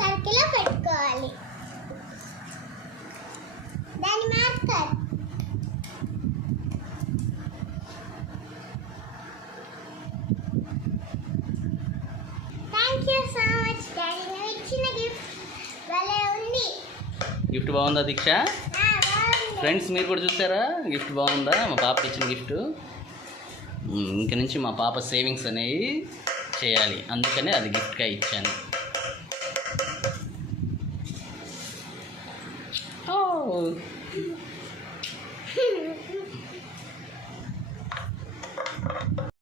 సర్కిల్లో పెట్టుకోవాలి. దాని marker thank you so much daddy. నువ్వు ఇచ్చిన గిఫ్ట్ భలే ఉంది. గిఫ్ట్ బాగుందా దీక్ష? ఫ్రెండ్స్ మీరు కూడా చూసారా గిఫ్ట్ బాగుందా? మా పాపకి ఇచ్చిన గిఫ్ట్. ఇంక నుంచి మా పాప సేవింగ్స్ అనేవి చేయాలి, అందుకనే అది గిఫ్ట్గా ఇచ్చాను. ఓ